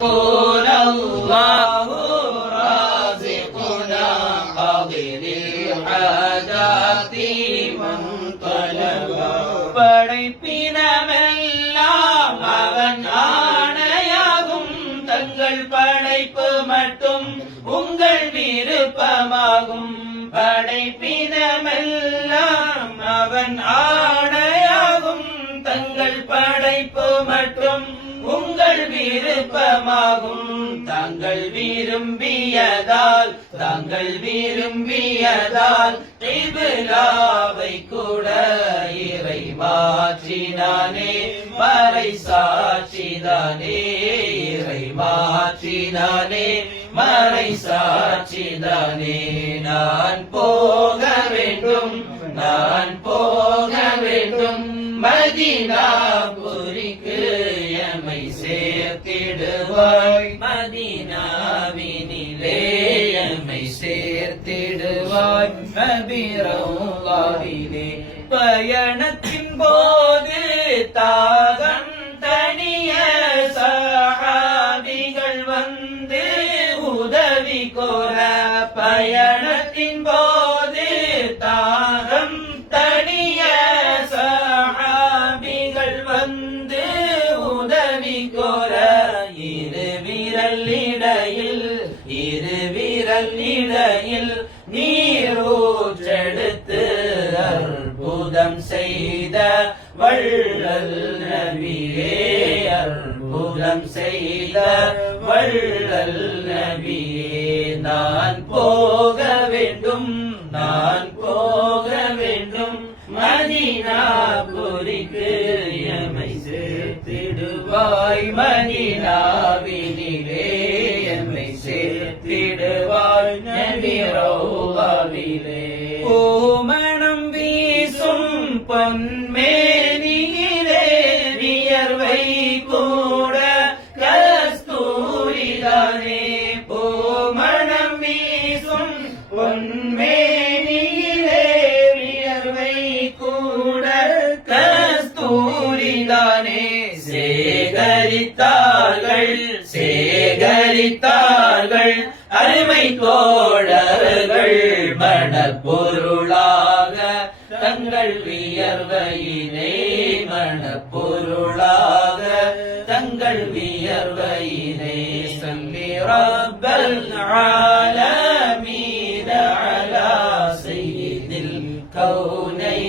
قول الله رازقنا قاضي الحاجات من طلبا படைப்பினமெல்லாம் அவன் ஆணையாகும் தங்கள் படைப்பு மட்டும் உங்கள் விருப்பமாகும் படைப்பினமெல்லாம் அவன் ஆணையாகும் மற்றும் உங்கள் விருப்பமாகும். தாங்கள் விரும்பியதால் தாங்கள் விரும்பியதால் திபிலாவை கூட இறை மாற்றினானே மறை சாட்சிதானே இறை மாற்றினானே மறை சாட்சிதானே. நான் போக வேண்டும் நான் போக வேண்டும். மதினா எமை சேர்த்திடுவாய் மதினாவினிலே எமை சேர்த்திடுவாய். நபிரவுலாவிலே பயணத்தின் போது தாகம் தனிய சஹாபிகள் வந்து உதவி கோர பயணத்தின் விரல்லிடையில் இரு விரல்லிடையில் நீர் ஊற்றெடுத்து அற்புதம் செய்த வள்ளல் நபியே அற்புதம் செய்த வள்ளல் நபியே நான் போக வேண்டும் நான் போ சேர்த்திடுவாய் நபிரோவாவிலே ஓமணம் வீசும் பொன்மேனியிலே வியர்வை கூட கஸ்தூரிதானே ஓமணம் வீசும் பொன்மேனியிலே வியர்வை கூட கஸ்தூரிதானே சேகரித்தார்கள் சேகரித்தார் அருமை தோழர்கள் மனப்பொருளாக தங்கள் வியர்வையினை மனப்பொருளாக தங்கள் வியர்வையினை சொல்லி ரப்பல் ஆலமீன அலா செய்தில் கௌனை